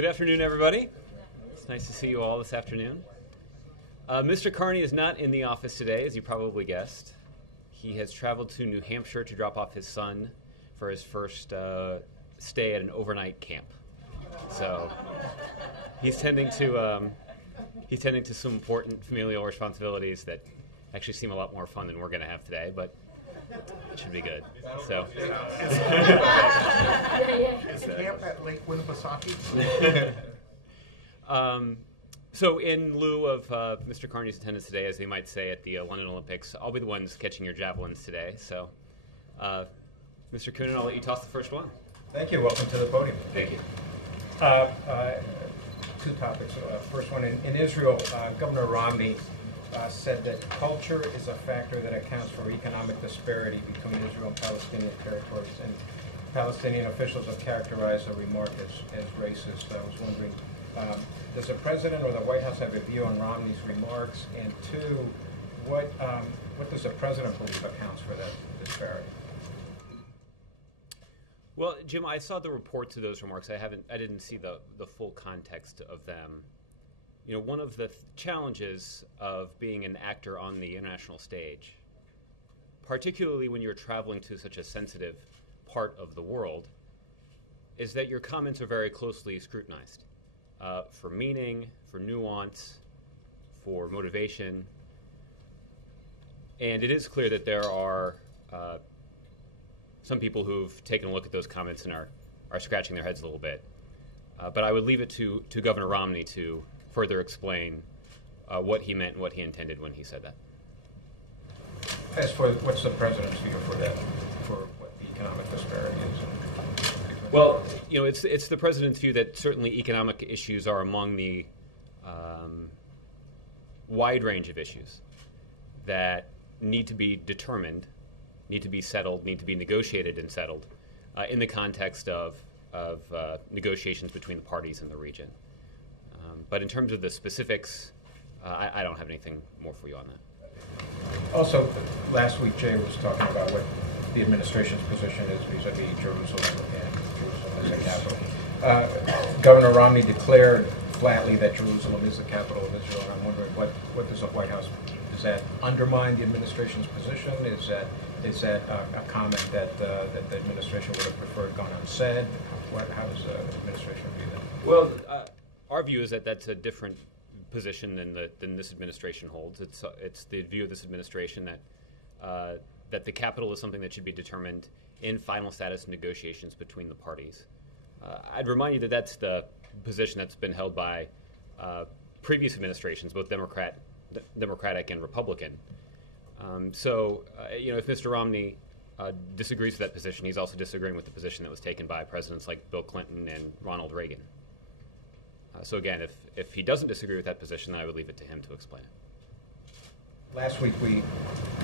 Good afternoon, everybody. It's nice to see you all this afternoon. Mr. Carney is not in the office today, as you probably guessed. He has traveled to New Hampshire to drop off his son for his first stay at an overnight camp. So he's tending to some important familial responsibilities that actually seem a lot more fun than we're going to have today, but it should be good. So, is the camp at Lake Winnipesaukee? So in lieu of Mr. Carney's attendance today, as they might say at the London Olympics, I'll be the ones catching your javelins today. So, Mr. Coonan, I'll let you toss the first one. Thank you. Welcome to the podium. Thank you. Two topics. First one, in Israel, Governor Romney said that culture is a factor that accounts for economic disparity between Israel and Palestinian territories, and Palestinian officials have characterized the remark as racist. I was wondering, does the President or the White House have a view on Romney's remarks? And two, what does the President believe accounts for that disparity? Well, Jim, I saw the report to those remarks. I didn't see the full context of them. You know, one of the challenges of being an actor on the international stage, particularly when you're traveling to such a sensitive part of the world, is that your comments are very closely scrutinized for meaning, for nuance, for motivation. And it is clear that there are some people who've taken a look at those comments and are scratching their heads a little bit. But I would leave it to Governor Romney to further explain what he meant and what he intended when he said that. As for what's the President's view for that, for what the economic disparity is? Well, you know, it's the President's view that certainly economic issues are among the wide range of issues that need to be determined, need to be settled, need to be negotiated and settled in the context of negotiations between the parties in the region. But in terms of the specifics, I don't have anything more for you on that. Also, last week Jay was talking about what the administration's position is vis-a-vis Jerusalem and Jerusalem as a capital. Governor Romney declared flatly that Jerusalem is the capital of Israel, and I'm wondering what does the White House, does that undermine the administration's position? Is that a comment that the administration would have preferred gone unsaid? How does the administration view that? Well, our view is that that's a different position than this administration holds. It's the view of this administration that the capital is something that should be determined in final status negotiations between the parties. I'd remind you that that's the position that's been held by previous administrations, both Democratic and Republican. So, you know, if Mr. Romney disagrees with that position, he's also disagreeing with the position that was taken by presidents like Bill Clinton and Ronald Reagan. So again, if he doesn't disagree with that position, then I would leave it to him to explain it. Last week we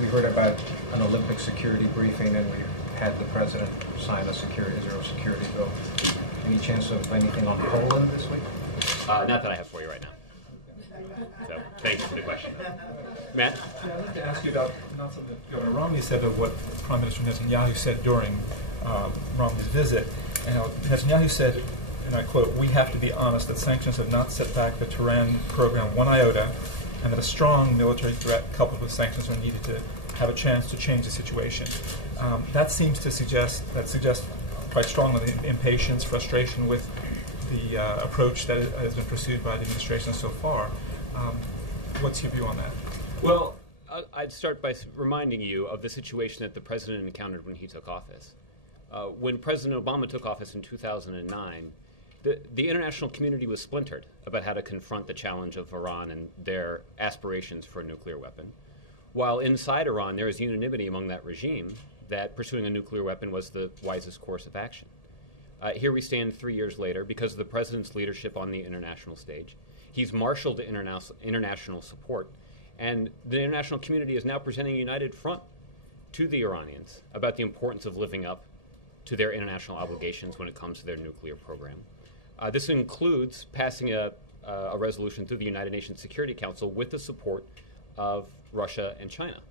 heard about an Olympic security briefing, and we had the President sign a Israel security bill. Any chance of anything on Poland this week? Not that I have for you right now. So thank you for the question. Matt? Yeah, I'd like to ask you about not something that Governor Romney said, but what Prime Minister Netanyahu said during Romney's visit. And Netanyahu said, and I quote, "We have to be honest that sanctions have not set back the Tehran program one iota, and that a strong military threat coupled with sanctions are needed to have a chance to change the situation." That seems to suggest quite strongly impatience, frustration with the approach that has been pursued by the administration so far. What's your view on that? Well, I'd start by reminding you of the situation that the President encountered when he took office. When President Obama took office in 2009, the international community was splintered about how to confront the challenge of Iran and their aspirations for a nuclear weapon, while inside Iran there is unanimity among that regime that pursuing a nuclear weapon was the wisest course of action. Here we stand 3 years later because of the President's leadership on the international stage. He's marshaled international support, and the international community is now presenting a united front to the Iranians about the importance of living up to their international obligations when it comes to their nuclear program. This includes passing a resolution through the United Nations Security Council with the support of Russia and China.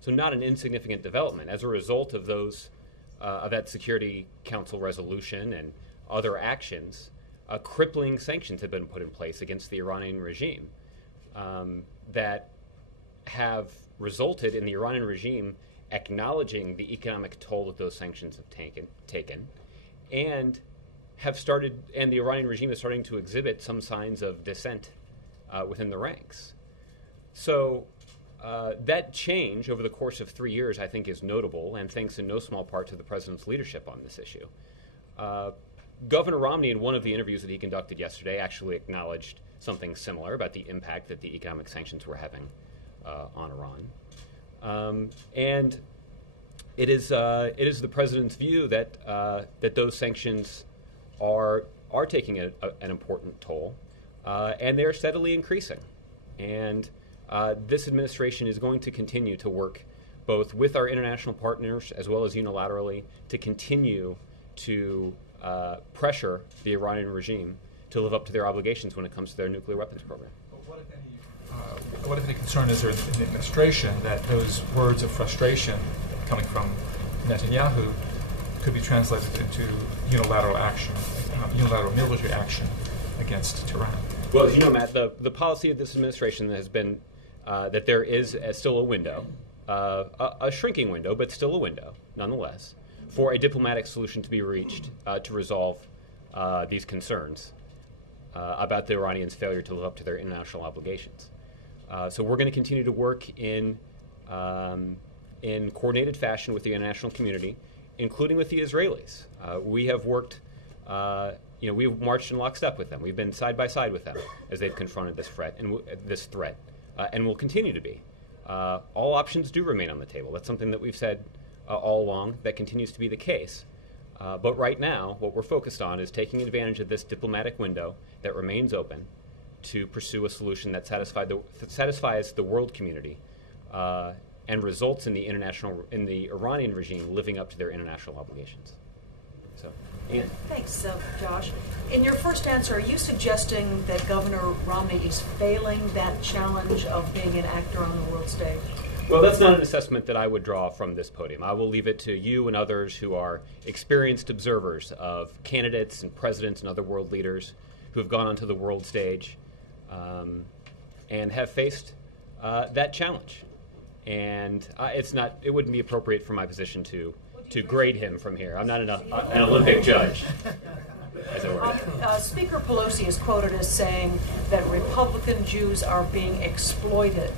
So not an insignificant development. As a result of that Security Council resolution and other actions, crippling sanctions have been put in place against the Iranian regime that have resulted in the Iranian regime acknowledging the economic toll that those sanctions have taken, and the Iranian regime is starting to exhibit some signs of dissent within the ranks. So that change over the course of 3 years, I think, is notable, and thanks in no small part to the president's leadership on this issue. Governor Romney, in one of the interviews that he conducted yesterday, actually acknowledged something similar about the impact that the economic sanctions were having on Iran. And it is the president's view that those sanctions are taking an important toll, and they are steadily increasing. And this administration is going to continue to work both with our international partners as well as unilaterally to continue to pressure the Iranian regime to live up to their obligations when it comes to their nuclear weapons program. What if any concern is there in the administration that those words of frustration coming from Netanyahu could be translated into unilateral action, unilateral military action against Tehran? Well, as you know, Matt, the policy of this administration has been that there is still a window, a shrinking window, but still a window, nonetheless, for a diplomatic solution to be reached to resolve these concerns about the Iranians' failure to live up to their international obligations. So we're going to continue to work in coordinated fashion with the international community, including with the Israelis. We have worked, we have marched in lockstep with them. We've been side by side with them as they've confronted this threat, and will continue to be. All options do remain on the table. That's something that we've said all along. That continues to be the case. But right now, what we're focused on is taking advantage of this diplomatic window that remains open to pursue a solution that satisfies the world community and results in the Iranian regime living up to their international obligations. So, Ian. Thanks, Josh. In your first answer, are you suggesting that Governor Romney is failing that challenge of being an actor on the world stage? Well, that's not an assessment that I would draw from this podium. I will leave it to you and others who are experienced observers of candidates and presidents and other world leaders who have gone onto the world stage and have faced that challenge. And it wouldn't be appropriate for my position to grade him from here. I'm not an Olympic judge, as it were. Speaker Pelosi is quoted as saying that Republican Jews are being exploited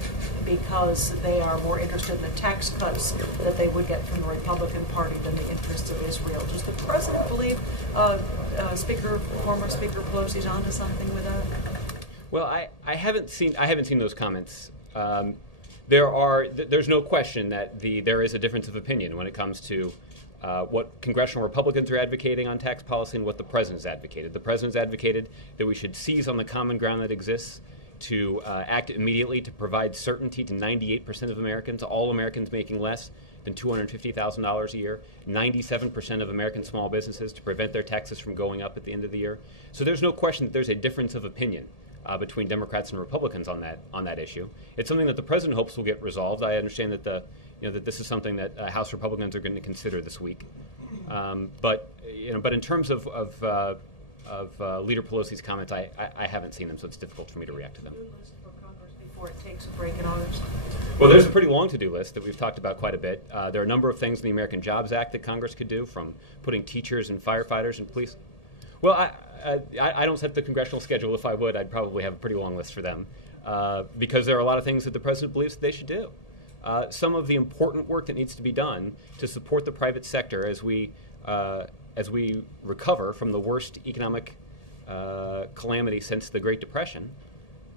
because they are more interested in the tax cuts that they would get from the Republican Party than the interests of Israel. Does the president believe former Speaker Pelosi is onto something with that? Well, I haven't seen those comments. There's no question that there is a difference of opinion when it comes to what congressional Republicans are advocating on tax policy and what the president's advocated. The president's advocated that we should seize on the common ground that exists to act immediately to provide certainty to 98% of Americans, all Americans making less than $250,000 a year, 97% of American small businesses to prevent their taxes from going up at the end of the year. So there's no question that there's a difference of opinion between Democrats and Republicans on that issue. It's something that the president hopes will get resolved. I understand that that this is something that House Republicans are going to consider this week. But in terms of Leader Pelosi's comments, I haven't seen them, so it's difficult for me to react to them. For Congress before it takes a break in August? Well, there's a pretty long to-do list that we've talked about quite a bit. There are a number of things in the American Jobs Act that Congress could do, from putting teachers and firefighters and police. Well, I don't set the congressional schedule. If I would, I'd probably have a pretty long list for them, because there are a lot of things that the president believes that they should do. Some of the important work that needs to be done to support the private sector as we recover from the worst economic calamity since the Great Depression,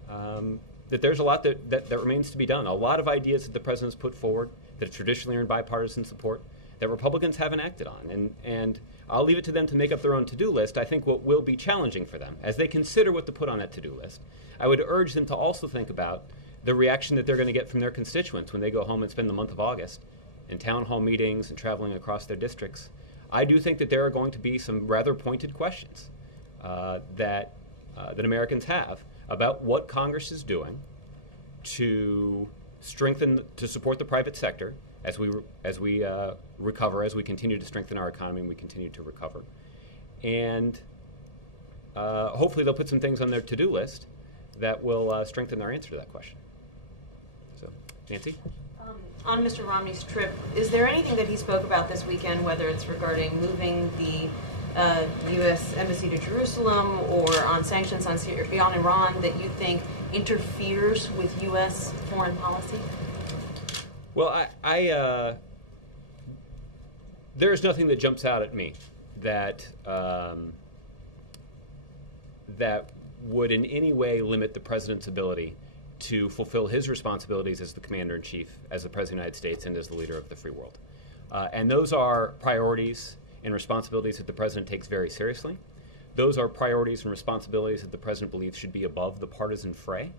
that there's a lot that remains to be done. A lot of ideas that the president's put forward that have traditionally earned bipartisan support that Republicans haven't acted on. And I'll leave it to them to make up their own to-do list. I think what will be challenging for them, as they consider what to put on that to-do list, I would urge them to also think about the reaction that they're going to get from their constituents when they go home and spend the month of August in town hall meetings and traveling across their districts. I do think that there are going to be some rather pointed questions that Americans have about what Congress is doing to support the private sector as we recover, as we continue to strengthen our economy and we continue to recover, and hopefully they'll put some things on their to-do list that will strengthen their answer to that question. So, Nancy? On Mr. Romney's trip, is there anything that he spoke about this weekend, whether it's regarding moving the U.S. Embassy to Jerusalem or on sanctions on Iran, that you think interferes with U.S. foreign policy? Well, there's nothing that jumps out at me that that would in any way limit the president's ability to fulfill his responsibilities as the commander-in-chief, as the president of the United States, and as the leader of the free world. And those are priorities and responsibilities that the president takes very seriously. Those are priorities and responsibilities that the president believes should be above the partisan fray.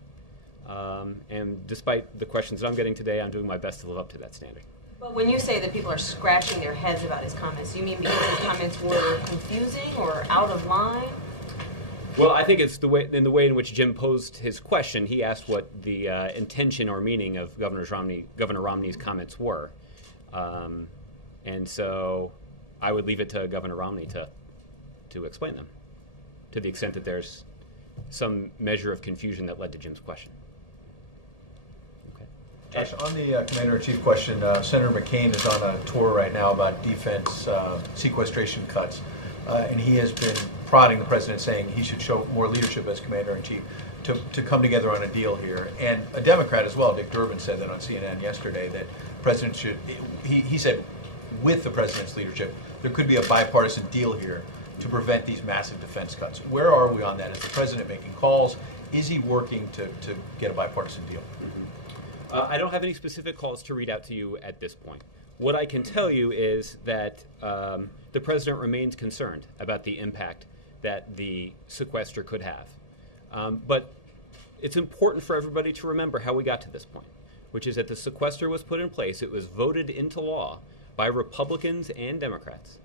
And despite the questions that I'm getting today, I'm doing my best to live up to that standard. But when you say that people are scratching their heads about his comments, you mean because his comments were confusing or out of line? Well, I think it's the way in which Jim posed his question. He asked what the intention or meaning of Governor Romney's comments were, and so I would leave it to Governor Romney to explain them, to the extent that there's some measure of confusion that led to Jim's question. Okay. Josh, on the Commander-in-Chief question, Senator McCain is on a tour right now about defense sequestration cuts, and he has been prodding the president, saying he should show more leadership as Commander-in-Chief to come together on a deal here. And a Democrat as well, Dick Durbin, said that on CNN yesterday, that President should, he said, with the president's leadership, there could be a bipartisan deal here to prevent these massive defense cuts. Where are we on that? Is the president making calls? Is he working to get a bipartisan deal? Mm-hmm. I don't have any specific calls to read out to you at this point. What I can tell you is that the president remains concerned about the impact that the sequester could have. But it's important for everybody to remember how we got to this point, which is that the sequester was put in place. It was voted into law by Republicans and Democrats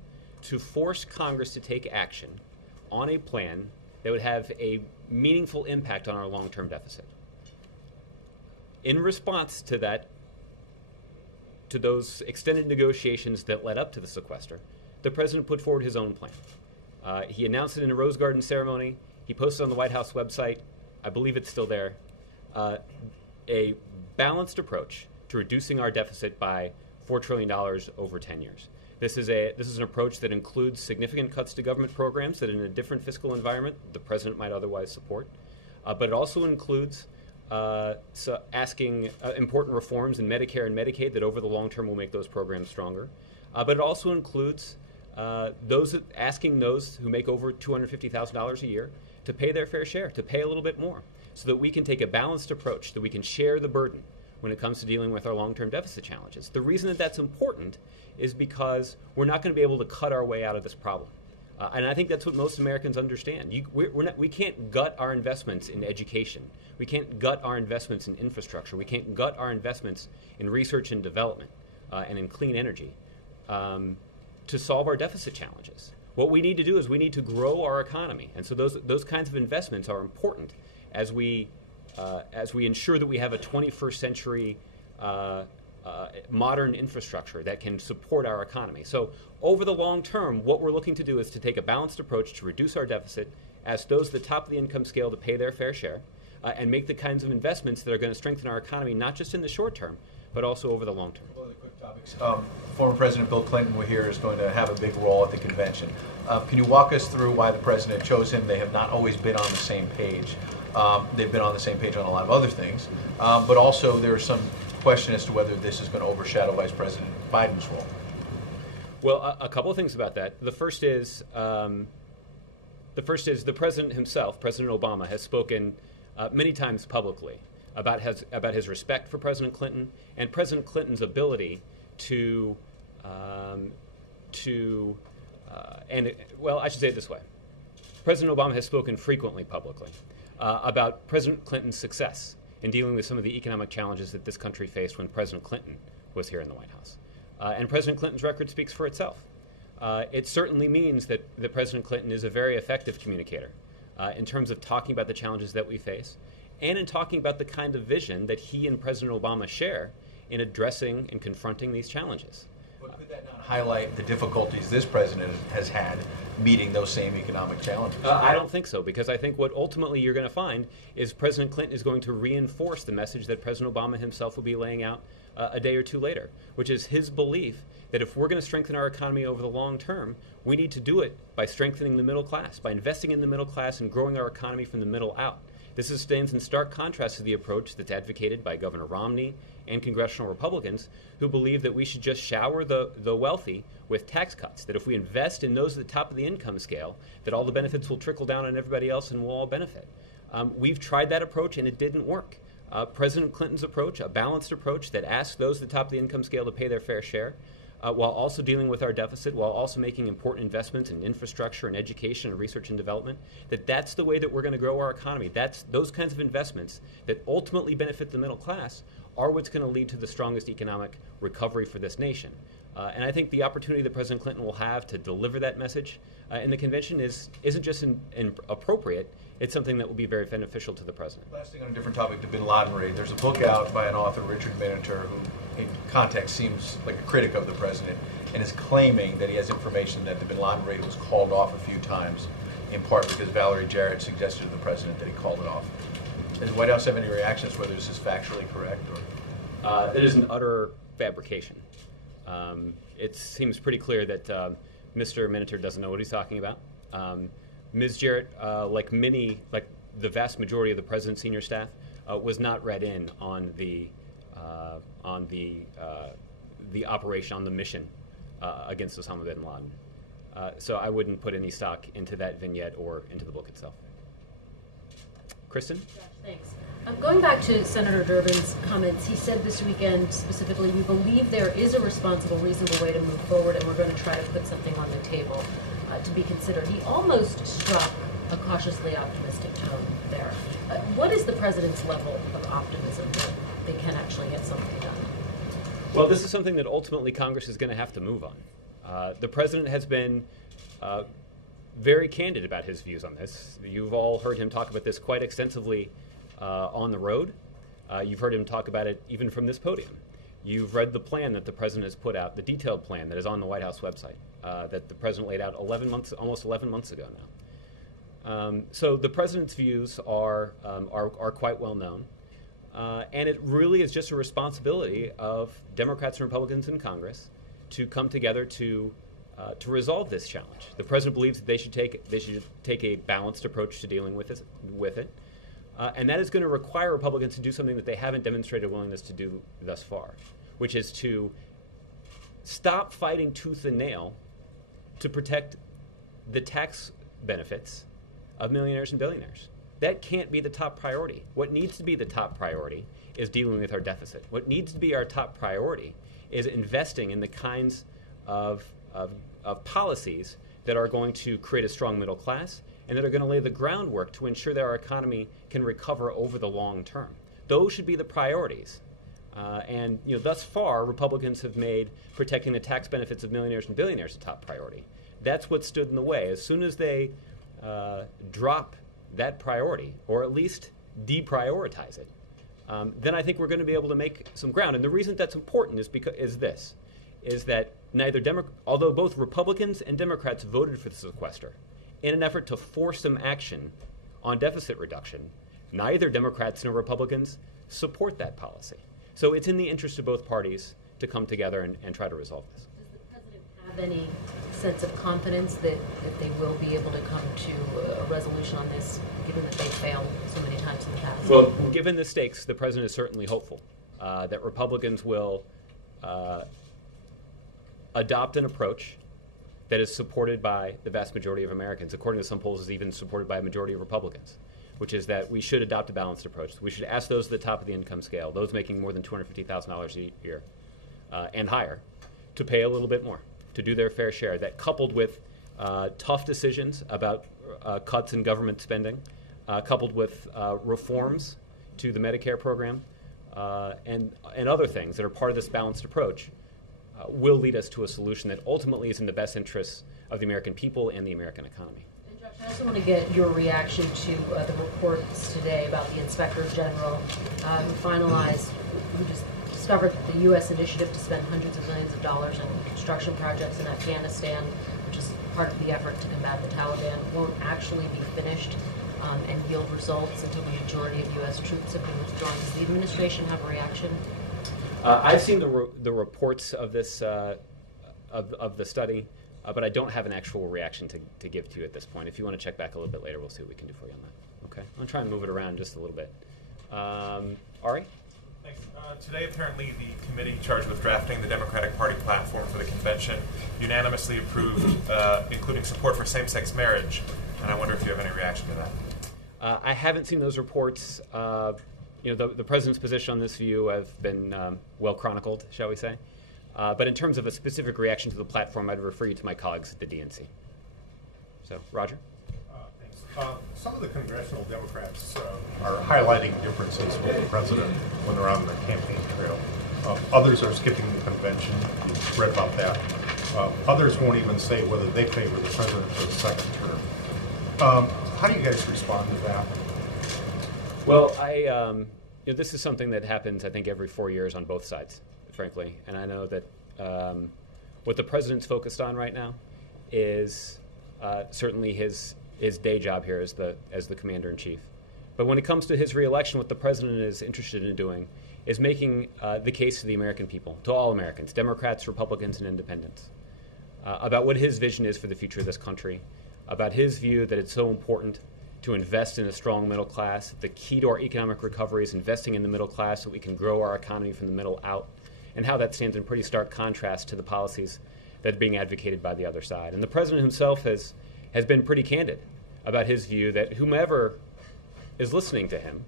to force Congress to take action on a plan that would have a meaningful impact on our long-term deficit. In response to that, to those extended negotiations that led up to the sequester, the president put forward his own plan. He announced it in a Rose Garden ceremony. He posted on the White House website, I believe it's still there, a balanced approach to reducing our deficit by $4 trillion over 10 years. This is an approach that includes significant cuts to government programs that in a different fiscal environment the president might otherwise support. But it also includes asking important reforms in Medicare and Medicaid that over the long term will make those programs stronger. But it also includes asking those who make over $250,000 a year to pay their fair share, to pay a little bit more, so that we can take a balanced approach, that we can share the burden when it comes to dealing with our long-term deficit challenges. The reason that that's important is because we're not going to be able to cut our way out of this problem. And I think that's what most Americans understand. We can't gut our investments in education. We can't gut our investments in infrastructure. We can't gut our investments in research and development and in clean energy to solve our deficit challenges. What we need to do is we need to grow our economy. And so those kinds of investments are important as we ensure that we have a 21st century modern infrastructure that can support our economy. So over the long term, what we're looking to do is to take a balanced approach to reduce our deficit, ask those at the top of the income scale to pay their fair share, and make the kinds of investments that are going to strengthen our economy, not just in the short term, but also over the long term. One of the quick topics. Former President Bill Clinton, we're here, is going to have a big role at the convention. Can you walk us through why the president chose him? They have not always been on the same page. They've been on the same page on a lot of other things. But also there's some question as to whether this is going to overshadow Vice President Biden's role. Well, a couple of things about that. The first is the president himself, President Obama, has spoken many times publicly about his respect for President Clinton and President Clinton's ability to I should say it this way. President Obama has spoken frequently publicly about President Clinton's success in dealing with some of the economic challenges that this country faced when President Clinton was here in the White House. And President Clinton's record speaks for itself. It certainly means that President Clinton is a very effective communicator in terms of talking about the challenges that we face and in talking about the kind of vision that he and President Obama share in addressing and confronting these challenges. But could that not highlight the difficulties this president has had meeting those same economic challenges? I don't think so, because I think what ultimately you're going to find is President Clinton is going to reinforce the message that President Obama himself will be laying out a day or two later, which is his belief that if we're going to strengthen our economy over the long term, we need to do it by strengthening the middle class, by investing in the middle class and growing our economy from the middle out. This stands in stark contrast to the approach that's advocated by Governor Romney and congressional Republicans, who believe that we should just shower the wealthy with tax cuts, that if we invest in those at the top of the income scale, that all the benefits will trickle down on everybody else and we'll all benefit. We've tried that approach and it didn't work. President Clinton's approach, a balanced approach that asks those at the top of the income scale to pay their fair share, while also dealing with our deficit, while also making important investments in infrastructure and education and research and development, that's the way that we're going to grow our economy. Those kinds of investments that ultimately benefit the middle class are what's going to lead to the strongest economic recovery for this nation. And I think the opportunity that President Clinton will have to deliver that message in the convention isn't just appropriate, it's something that will be very beneficial to the president. Last thing on a different topic, the bin Laden raid. There's a book out by an author, Richard Miniter, who in context seems like a critic of the president and is claiming that he has information that the bin Laden raid was called off a few times, in part because Valerie Jarrett suggested to the president that he called it off. Does the White House have any reactions whether this is factually correct? Or? It is an utter fabrication. It seems pretty clear that Mr. Miniter doesn't know what he's talking about. Ms. Jarrett, like the vast majority of the president's senior staff, was not read in on the operation, on the mission against Osama bin Laden. So I wouldn't put any stock into that vignette or into the book itself. Kristen? Thanks. Going back to Senator Durbin's comments, he said this weekend specifically, we believe there is a responsible, reasonable way to move forward, and we're going to try to put something on the table to be considered. He almost struck a cautiously optimistic tone there. What is the president's level of optimism that they can actually get something done? Well, this is something that ultimately Congress is going to have to move on. The president has been very candid about his views on this. You've all heard him talk about this quite extensively on the road. You've heard him talk about it even from this podium. You've read the plan that the president has put out, the detailed plan that is on the White House website that the president laid out almost 11 months ago now. So the president's views are quite well known. And it really is just a responsibility of Democrats and Republicans in Congress to come together to resolve this challenge. The president believes that they should take a balanced approach to dealing with it. And that is going to require Republicans to do something that they haven't demonstrated willingness to do thus far, which is to stop fighting tooth and nail to protect the tax benefits of millionaires and billionaires. That can't be the top priority. What needs to be the top priority is dealing with our deficit. What needs to be our top priority is investing in the kinds of policies that are going to create a strong middle class and that are going to lay the groundwork to ensure that our economy can recover over the long term. Those should be the priorities. And thus far, Republicans have made protecting the tax benefits of millionaires and billionaires a top priority. That's what stood in the way. As soon as they drop that priority, or at least deprioritize it, then I think we're going to be able to make some ground. And the reason that's important is that although both Republicans and Democrats voted for the sequester in an effort to force some action on deficit reduction, neither Democrats nor Republicans support that policy. So it's in the interest of both parties to come together and try to resolve this. Does the president have any sense of confidence that they will be able to come to a resolution on this, given that they failed so many times in the past? Well, given the stakes, the president is certainly hopeful that Republicans will adopt an approach that is supported by the vast majority of Americans. According to some polls, is even supported by a majority of Republicans, which is that we should adopt a balanced approach. We should ask those at the top of the income scale, those making more than $250,000 a year and higher, to pay a little bit more, to do their fair share. That, coupled with tough decisions about cuts in government spending, coupled with reforms to the Medicare program, and other things that are part of this balanced approach, will lead us to a solution that ultimately is in the best interests of the American people and the American economy. And Josh, I also want to get your reaction to the reports today about the Inspector General who just discovered that the U.S. initiative to spend hundreds of millions of dollars in construction projects in Afghanistan, which is part of the effort to combat the Taliban, won't actually be finished and yield results until the majority of U.S. troops have been withdrawn. Does the administration have a reaction? I've seen the reports of this of the study, but I don't have an actual reaction to give to you at this point. If you want to check back a little bit later, we'll see what we can do for you on that. Okay, I'm going to try and move it around just a little bit. Ari? Thanks. Today, apparently, the committee charged with drafting the Democratic Party platform for the convention unanimously approved, including support for same-sex marriage. And I wonder if you have any reaction to that. I haven't seen those reports. The president's position on this view have been well chronicled, shall we say. But in terms of a specific reaction to the platform, I'd refer you to my colleagues at the DNC. So, Roger? Thanks. Some of the congressional Democrats are highlighting differences with the president when they're on the campaign trail. Others are skipping the convention. You've read about that. Others won't even say whether they favor the president for the second term. How do you guys respond to that? Well, this is something that happens, I think, every 4 years on both sides, frankly. And I know that what the president's focused on right now is certainly his day job here as the commander-in-chief. But when it comes to his reelection, what the president is interested in doing is making the case to the American people, to all Americans, Democrats, Republicans, and independents, about what his vision is for the future of this country, about his view that it's so important to invest in a strong middle class. The key to our economic recovery is investing in the middle class so we can grow our economy from the middle out, and how that stands in pretty stark contrast to the policies that are being advocated by the other side. And the president himself has been pretty candid about his view that whomever is listening to him,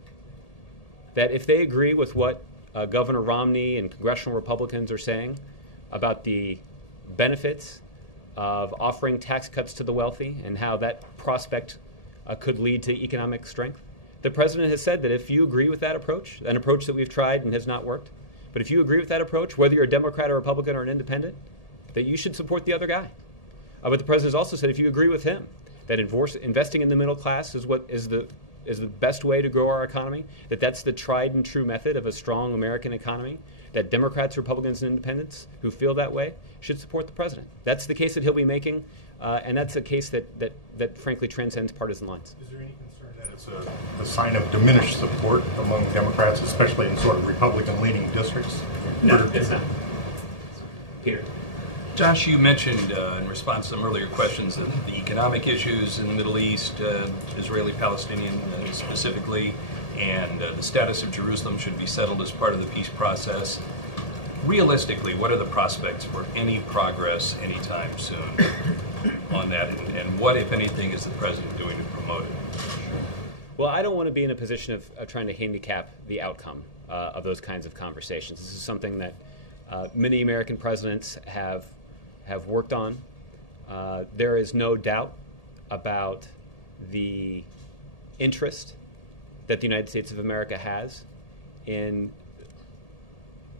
that if they agree with what Governor Romney and congressional Republicans are saying about the benefits of offering tax cuts to the wealthy and how that prospect could lead to economic strength. The president has said that if you agree with that approach, an approach that we've tried and has not worked, but if you agree with that approach, whether you're a Democrat or Republican or an independent, that you should support the other guy. But the president has also said if you agree with him, that investing in the middle class is what is the best way to grow our economy, that's the tried and true method of a strong American economy, that Democrats, Republicans, and independents who feel that way should support the president. That's the case that he'll be making, and that's a case that frankly transcends partisan lines. Is there any concern that it's a sign of diminished support among Democrats, especially in sort of Republican-leaning districts? No, it's not. Peter? Josh, you mentioned in response to some earlier questions that the economic issues in the Middle East, Israeli-Palestinian specifically, and the status of Jerusalem should be settled as part of the peace process. Realistically, what are the prospects for any progress anytime soon on that, and what, if anything, is the president doing to promote it? Well, I don't want to be in a position of trying to handicap the outcome of those kinds of conversations. This is something that many American presidents have worked on. There is no doubt about the interest that the United States of America has in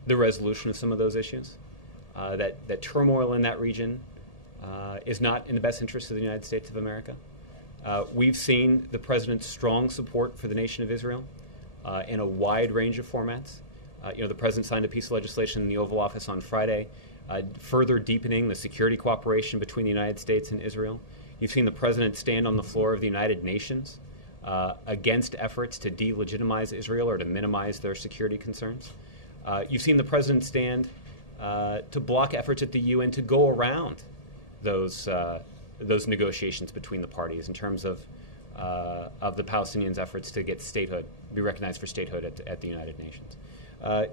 the resolution of some of those issues. That turmoil in that region is not in the best interest of the United States of America. We've seen the president's strong support for the nation of Israel in a wide range of formats. The president signed a piece of legislation in the Oval Office on Friday, further deepening the security cooperation between the United States and Israel. You've seen the president stand on the floor of the United Nations against efforts to delegitimize Israel or to minimize their security concerns. You've seen the president stand to block efforts at the UN to go around those negotiations between the parties in terms of the Palestinians' efforts to get statehood, be recognized for statehood at the United Nations.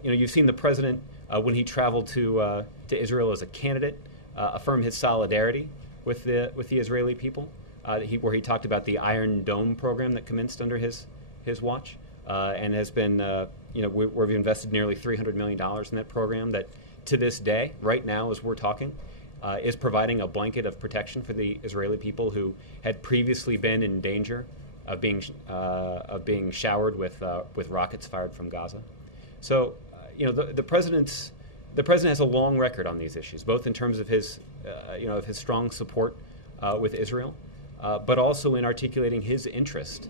You've seen the president, when he traveled to Israel as a candidate, affirm his solidarity with the Israeli people, where he talked about the Iron Dome program that commenced under his watch, and has been, we've invested nearly $300 million in that program that, to this day, right now as we're talking, is providing a blanket of protection for the Israeli people who had previously been in danger of being showered with rockets fired from Gaza. So, the president has a long record on these issues, both in terms of his strong support with Israel, but also in articulating his interest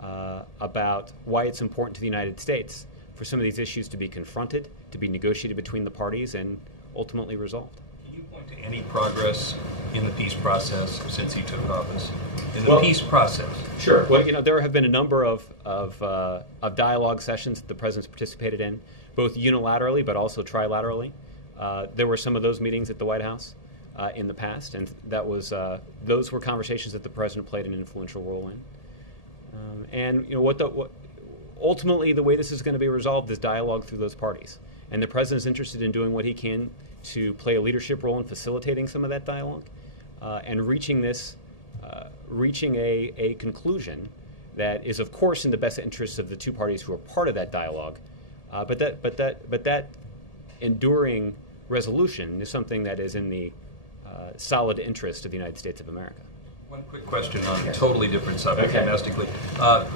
about why it's important to the United States for some of these issues to be confronted, to be negotiated between the parties, and ultimately resolved. Can you point to any progress in the peace process since he took office? In the peace process? Sure. Well, there have been a number of dialogue sessions that the president's participated in, both unilaterally but also trilaterally. There were some of those meetings at the White House in the past, and those were conversations that the president played an influential role in. Ultimately, the way this is going to be resolved is dialogue through those parties, and the president is interested in doing what he can to play a leadership role in facilitating some of that dialogue and reaching a conclusion that is, of course, in the best interests of the two parties who are part of that dialogue. But that enduring resolution is something that is in the solid interest of the United States of America. One quick question on a totally different subject domestically.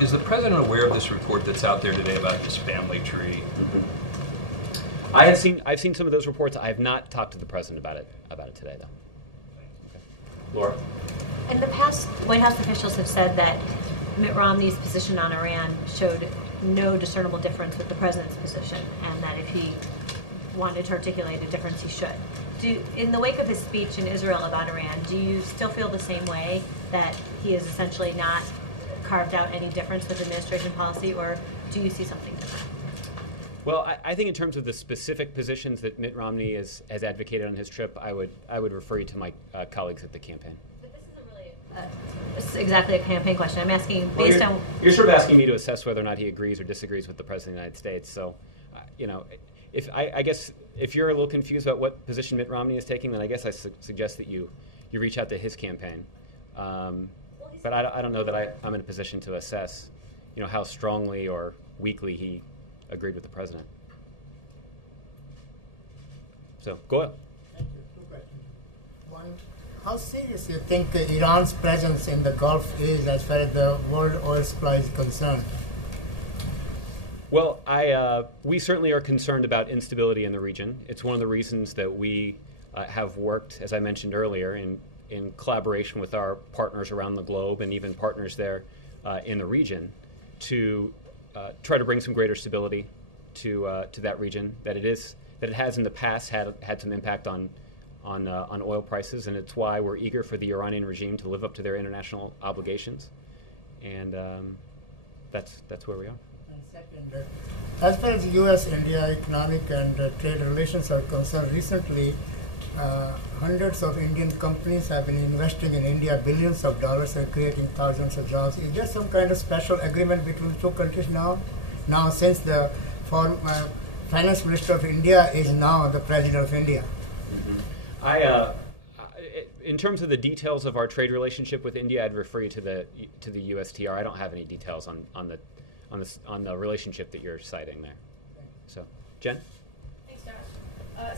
Is the president aware of this report that's out there today about this family tree? Mm-hmm. I've seen some of those reports. I have not talked to the president about it today, though. Okay. Laura? In the past, White House officials have said that Mitt Romney's position on Iran showed no discernible difference with the president's position, and that if he wanted to articulate a difference, he should. In the wake of his speech in Israel about Iran, do you still feel the same way, that he has essentially not carved out any difference with administration policy, or do you see something different? Well, I think in terms of the specific positions that Mitt Romney has advocated on his trip, I would refer you to my colleagues at the campaign. But this isn't really this is exactly a campaign question. I'm asking based on... You're sort of asking me to assess whether or not he agrees or disagrees with the President of the United States. So, I guess if you're a little confused about what position Mitt Romney is taking, then I guess I suggest that you reach out to his campaign. But I don't know that I'm in a position to assess, how strongly or weakly he agreed with the president. So, go ahead. Thank you. Two questions. One, how serious do you think Iran's presence in the Gulf is as far as the world oil supply is concerned? Well, we certainly are concerned about instability in the region. It's one of the reasons that we have worked, as I mentioned earlier, in collaboration with our partners around the globe and even partners there in the region to try to bring some greater stability to that region. That it has in the past had some impact on oil prices, and it's why we're eager for the Iranian regime to live up to their international obligations, and that's where we are. Second, as far as U.S.-India economic and trade relations are concerned, recently hundreds of Indian companies have been investing in India billions of dollars and creating thousands of jobs. Is there some kind of special agreement between the two countries now? Now, since the finance minister of India is now the president of India. Mm-hmm. In terms of the details of our trade relationship with India, I'd refer you to the USTR. I don't have any details on the relationship that you're citing there. So, Jen? Thanks, Josh.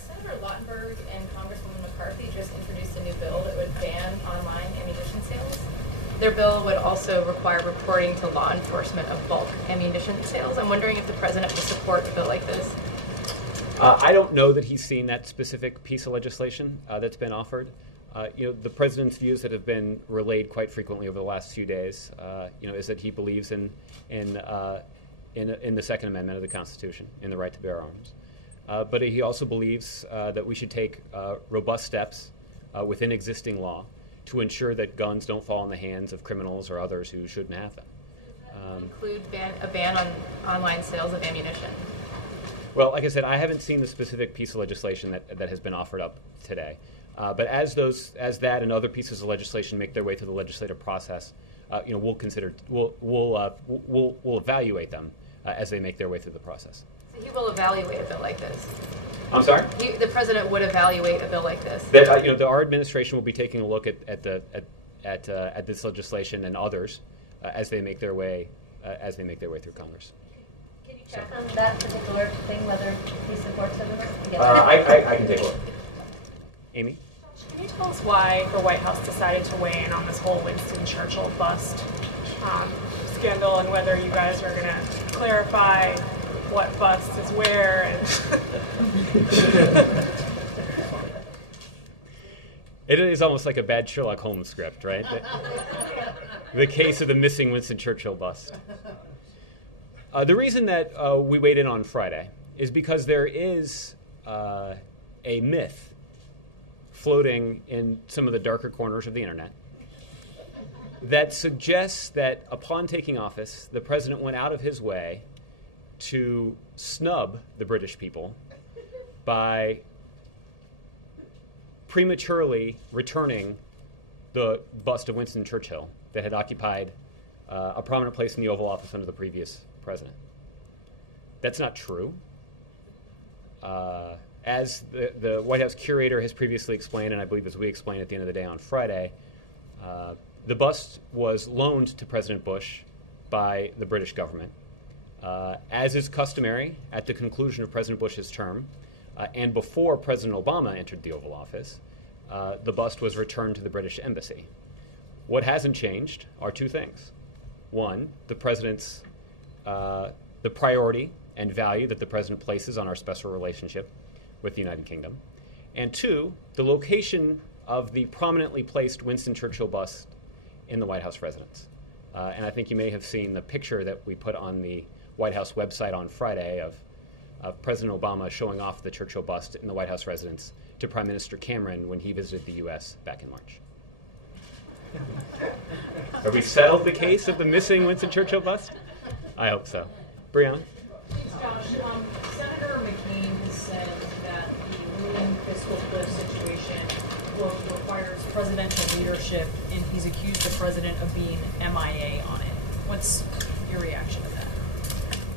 Senator Lautenberg and Congresswoman McCarthy just introduced a new bill that would ban online ammunition sales. Their bill would also require reporting to law enforcement of bulk ammunition sales. I'm wondering if the president would support a bill like this. I don't know that he's seen that specific piece of legislation that's been offered. The president's views that have been relayed quite frequently over the last few days, is that he believes in the Second Amendment of the Constitution, in the right to bear arms. But he also believes that we should take robust steps within existing law to ensure that guns don't fall in the hands of criminals or others who shouldn't have them. Include a ban on online sales of ammunition? Well, like I said, I haven't seen the specific piece of legislation that has been offered up today. But as that and other pieces of legislation make their way through the legislative process, we'll evaluate them as they make their way through the process. So he will evaluate a bill like this? I'm sorry? The president would evaluate a bill like this? Our administration will be taking a look at this legislation and others as they make their way through Congress. Can you check on that particular thing, whether he supports it or not? I can take a look. Amy? Can you tell us why the White House decided to weigh in on this whole Winston Churchill bust scandal, and whether you guys are going to clarify what bust is where? It is almost like a bad Sherlock Holmes script, right? The case of the missing Winston Churchill bust. The reason that we weighed in on Friday is because there is a myth floating in some of the darker corners of the internet that suggests that upon taking office, the president went out of his way to snub the British people by prematurely returning the bust of Winston Churchill that had occupied a prominent place in the Oval Office under the previous president. That's not true. As the White House curator has previously explained, and I believe as we explained at the end of the day on Friday, the bust was loaned to President Bush by the British government. As is customary at the conclusion of President Bush's term, and before President Obama entered the Oval Office, the bust was returned to the British Embassy. What hasn't changed are two things. One, the president's the priority and value that the president places on our special relationship with the United Kingdom. And two, the location of the prominently placed Winston Churchill bust in the White House residence. And I think you may have seen the picture that we put on the White House website on Friday of President Obama showing off the Churchill bust in the White House residence to Prime Minister Cameron when he visited the U.S. back in March. Have we settled the case of the missing Winston Churchill bust? I hope so. Brianna? Josh, Senator McCain has said that the looming fiscal cliff situation requires presidential leadership, and he's accused the president of being MIA on it. What's your reaction to that?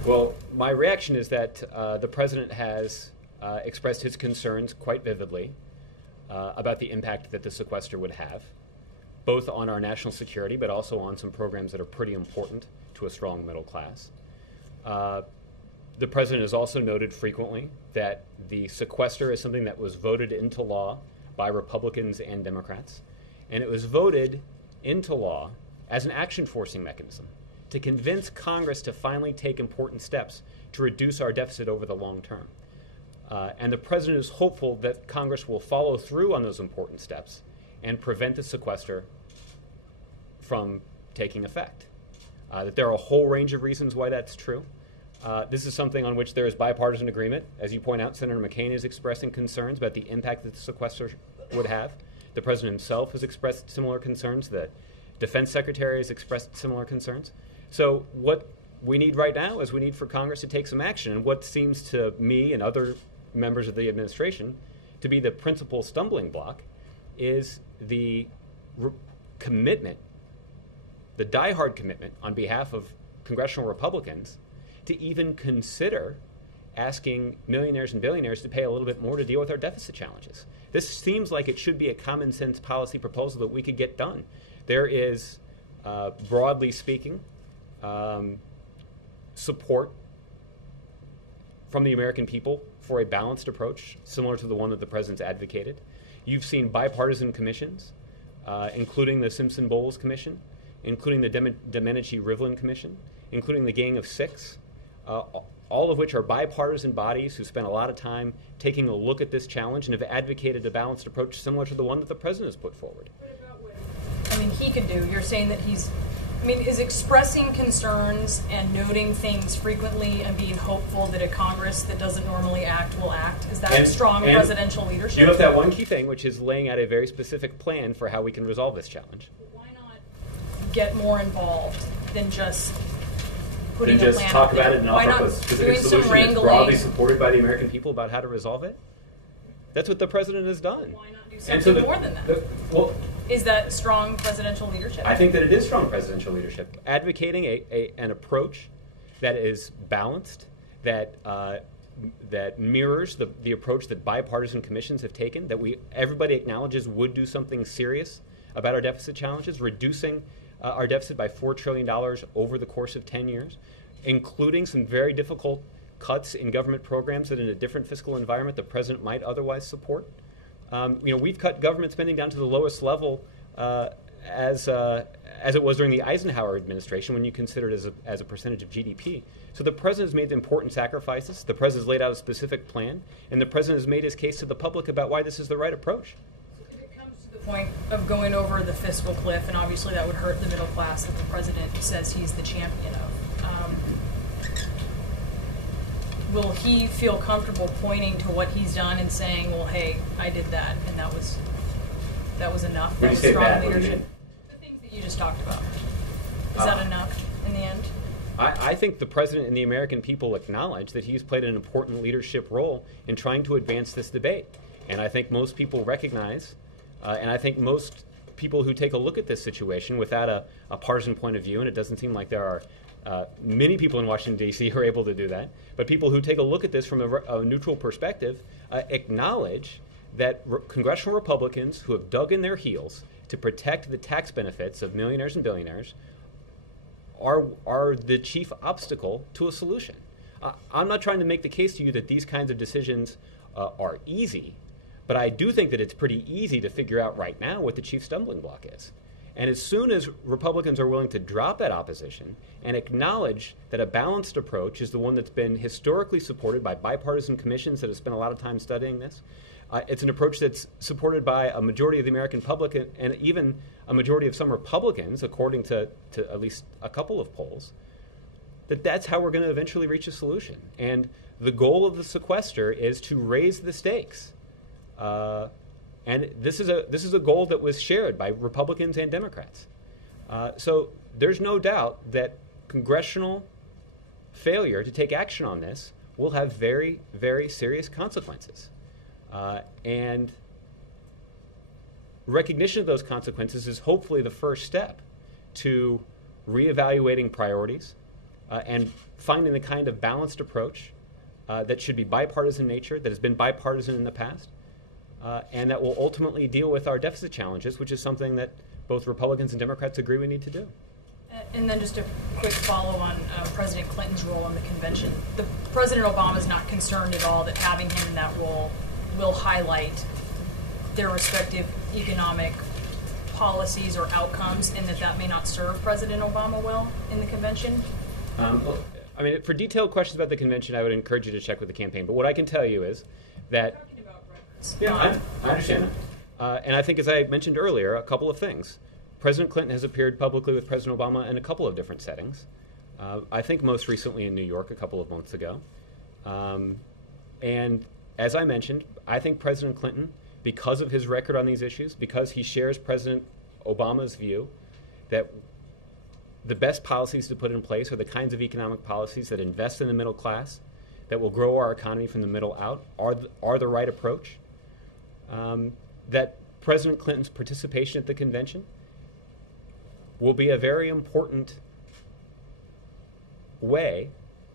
Well, my reaction is that the president has expressed his concerns quite vividly about the impact that the sequester would have, both on our national security, but also on some programs that are pretty important to a strong middle class. The president has also noted frequently that the sequester is something that was voted into law by Republicans and Democrats, and it was voted into law as an action-forcing mechanism to convince Congress to finally take important steps to reduce our deficit over the long term. And the president is hopeful that Congress will follow through on those important steps and prevent the sequester from taking effect. That there are a whole range of reasons why that's true. This is something on which there is bipartisan agreement. As you point out, Senator McCain is expressing concerns about the impact that the sequester would have. The president himself has expressed similar concerns. The defense secretary has expressed similar concerns. So what we need right now is we need for Congress to take some action. And what seems to me and other members of the administration to be the principal stumbling block is the commitment, the diehard commitment on behalf of congressional Republicans to even consider asking millionaires and billionaires to pay a little bit more to deal with our deficit challenges. This seems like it should be a common sense policy proposal that we could get done. There is, broadly speaking, support from the American people for a balanced approach similar to the one that the president's advocated. You've seen bipartisan commissions, including the Simpson-Bowles Commission, including the Domenici-Rivlin Commission, including the Gang of Six, all of which are bipartisan bodies who spent a lot of time taking a look at this challenge and have advocated a balanced approach similar to the one that the president has put forward. He could do. You're saying that is expressing concerns and noting things frequently and being hopeful that a Congress that doesn't normally act will act. Is that strong presidential leadership? You have that one key thing, which is laying out a very specific plan for how we can resolve this challenge. Why not get more involved than just putting a plan talk about it and Why offer up not a specific solution that's broadly supported by the American people about how to resolve it? That's what the president has done. Why not do something more than that? Is that strong presidential leadership? I think that it is strong presidential leadership. Advocating an approach that is balanced, that mirrors the approach that bipartisan commissions have taken, that everybody acknowledges would do something serious about our deficit challenges, reducing our deficit by $4 trillion over the course of 10 years, including some very difficult cuts in government programs that in a different fiscal environment the president might otherwise support. We've cut government spending down to the lowest level as it was during the Eisenhower administration when you consider it as a percentage of GDP. So the president has made important sacrifices. The president has laid out a specific plan, and the president has made his case to the public about why this is the right approach. If it comes to the point of going over the fiscal cliff, and obviously that would hurt the middle class that the president says he's the champion of, will he feel comfortable pointing to what he's done and saying, well, hey, I did that, and that was enough? When that you was say strong that, what do you leadership. mean? The things that you just talked about. Is that enough in the end? I think the president and the American people acknowledge that he's played an important leadership role in trying to advance this debate. And I think most people recognize, and I think most people who take a look at this situation without a partisan point of view, and it doesn't seem like there are many people in Washington, D.C. who are able to do that, but people who take a look at this from a neutral perspective acknowledge that congressional Republicans who have dug in their heels to protect the tax benefits of millionaires and billionaires are the chief obstacle to a solution. I'm not trying to make the case to you that these kinds of decisions are easy, but I do think that it's pretty easy to figure out right now what the chief stumbling block is. And as soon as Republicans are willing to drop that opposition and acknowledge that a balanced approach is the one that's been historically supported by bipartisan commissions that have spent a lot of time studying this, it's an approach that's supported by a majority of the American public and even a majority of some Republicans, according to at least a couple of polls, that's how we're going to eventually reach a solution. And the goal of the sequester is to raise the stakes. And this is a goal that was shared by Republicans and Democrats. So there's no doubt that congressional failure to take action on this will have very, very serious consequences. And recognition of those consequences is hopefully the first step to reevaluating priorities and finding the kind of balanced approach that should be bipartisan in nature, that has been bipartisan in the past, and that will ultimately deal with our deficit challenges, which is something that both Republicans and Democrats agree we need to do. And then just a quick follow on President Clinton's role in the convention. President Obama is not concerned at all that having him in that role will highlight their respective economic policies or outcomes, and that may not serve President Obama well in the convention? I mean, for detailed questions about the convention, I would encourage you to check with the campaign. But what I can tell you is that... Yeah, I understand that. And I think, as I mentioned earlier, a couple of things. President Clinton has appeared publicly with President Obama in a couple of different settings. I think most recently in New York a couple of months ago. And as I mentioned, I think President Clinton, because of his record on these issues, because he shares President Obama's view that the best policies to put in place are the kinds of economic policies that invest in the middle class, that will grow our economy from the middle out, are the right approach. That President Clinton's participation at the convention will be a very important way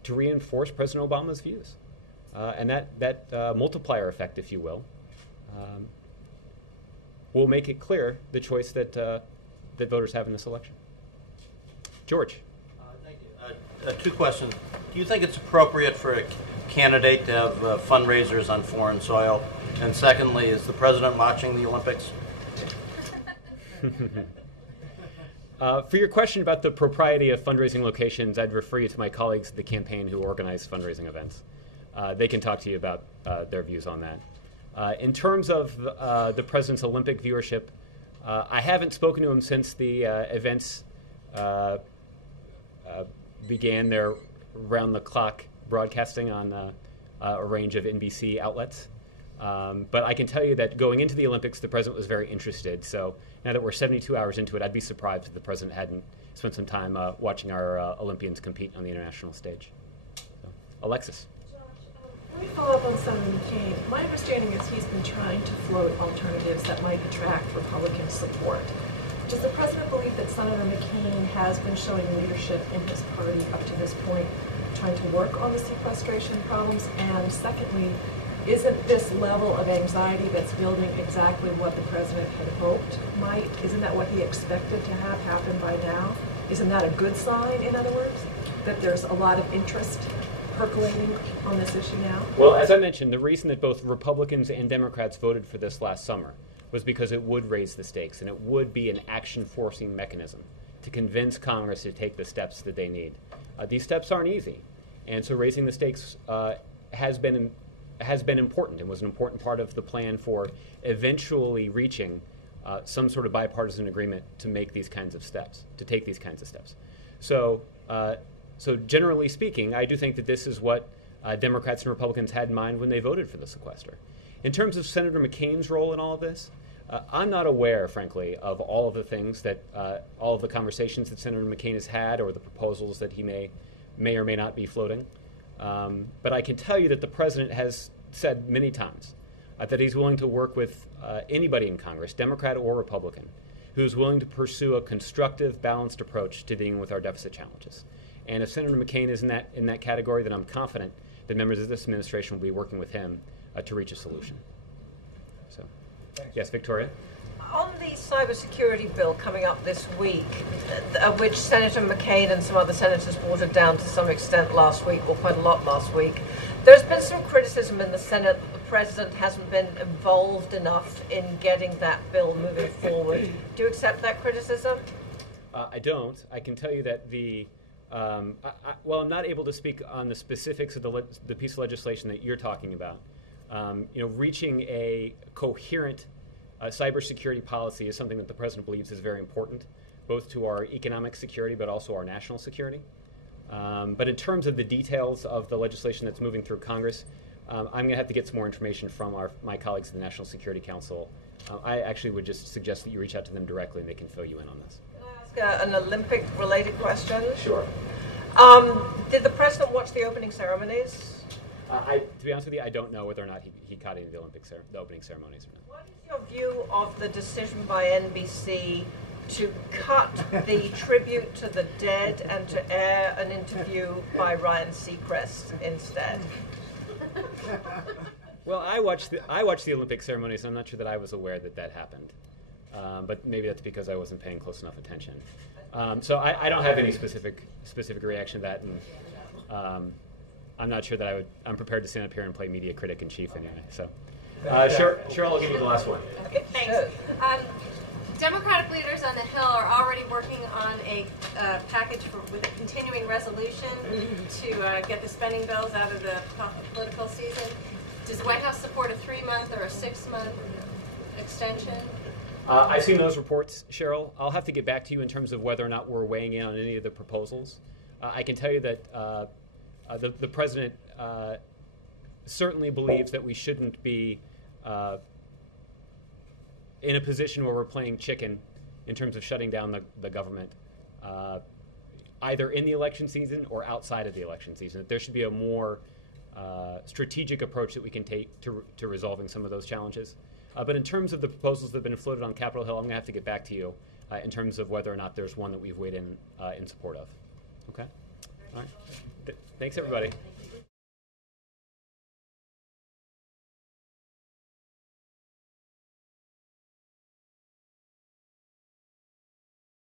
to reinforce President Obama's views. And that multiplier effect, if you will make it clear the choice that voters have in this election. George. Thank you. Two questions. Do you think it's appropriate for a candidate to have fundraisers on foreign soil? And secondly, is the president watching the Olympics? For your question about the propriety of fundraising locations, I'd refer you to my colleagues at the campaign who organize fundraising events. They can talk to you about their views on that. In terms of the president's Olympic viewership, I haven't spoken to him since the events began their round-the-clock broadcasting on a range of NBC outlets. But I can tell you that going into the Olympics, the president was very interested. So now that we're 72 hours into it, I'd be surprised if the president hadn't spent some time watching our Olympians compete on the international stage. So, Alexis. Let me follow up on Senator McCain. My understanding is he's been trying to float alternatives that might attract Republican support. Does the president believe that Senator McCain has been showing leadership in his party up to this point, trying to work on the sequestration problems? And secondly, isn't this level of anxiety that's building exactly what the president had hoped might? Isn't that what he expected to have happen by now? Isn't that a good sign, in other words, that there's a lot of interest percolating on this issue now? Well, as I mentioned, the reason that both Republicans and Democrats voted for this last summer was because it would raise the stakes and it would be an action-forcing mechanism to convince Congress to take the steps that they need. These steps aren't easy, and so raising the stakes has been important and was an important part of the plan for eventually reaching some sort of bipartisan agreement to make these kinds of steps, to take these kinds of steps. So generally speaking, I do think that this is what Democrats and Republicans had in mind when they voted for the sequester. In terms of Senator McCain's role in all of this, I'm not aware, frankly, of all of the things that, all of the conversations that Senator McCain has had or the proposals that he may or may not be floating. But I can tell you that the president has said many times that he's willing to work with anybody in Congress, Democrat or Republican, who's willing to pursue a constructive, balanced approach to dealing with our deficit challenges. And if Senator McCain is in that category, then I'm confident that members of this administration will be working with him to reach a solution. So, yes, Victoria? On the cybersecurity bill coming up this week, which Senator McCain and some other senators watered down to some extent last week, or quite a lot last week, there's been some criticism in the Senate that the president hasn't been involved enough in getting that bill moving forward. Do you accept that criticism? I don't. I can tell you that while I'm not able to speak on the specifics of the piece of legislation that you're talking about, reaching a coherent cybersecurity policy is something that the president believes is very important, both to our economic security but also our national security. But in terms of the details of the legislation that's moving through Congress, I'm going to have to get some more information from my colleagues at the National Security Council. I actually would just suggest that you reach out to them directly and they can fill you in on this. Can I ask an Olympic-related question? Sure. Did the president watch the opening ceremonies? To be honest with you, I don't know whether or not he caught any of the the opening ceremonies or not. What is your view of the decision by NBC to cut the tribute to the dead and to air an interview by Ryan Seacrest instead? Well, I watched the Olympic ceremonies, and I'm not sure that I was aware that happened. But maybe that's because I wasn't paying close enough attention. So I don't have any specific reaction to that, and I'm not sure that I'm prepared to stand up here and play media critic in chief anyway. So, Cheryl, I'll give you the last one. Okay, thanks. Democratic leaders on the Hill are already working on a package with a continuing resolution to get the spending bills out of the political season. Does the White House support a 3-month or a 6-month extension? I've seen those reports, Cheryl. I'll have to get back to you in terms of whether or not we're weighing in on any of the proposals. I can tell you that the president certainly believes that we shouldn't be in a position where we're playing chicken in terms of shutting down the government, either in the election season or outside of the election season. That there should be a more strategic approach that we can take to resolving some of those challenges. But in terms of the proposals that have been floated on Capitol Hill, I'm going to have to get back to you in terms of whether or not there's one that we've weighed in support of. Okay? All right. Thanks, everybody.